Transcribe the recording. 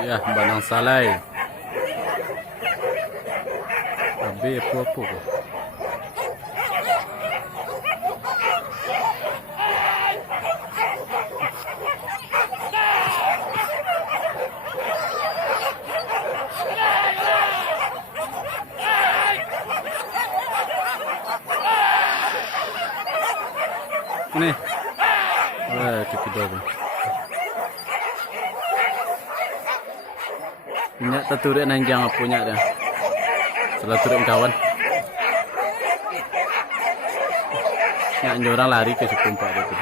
Ya, Banang Salai. Abe apa-apa ko. Ni. Tipe dua. Minyak terturut nanjang punya dah. Setelah turun kawan. Nak orang lari ke sekumpak itu.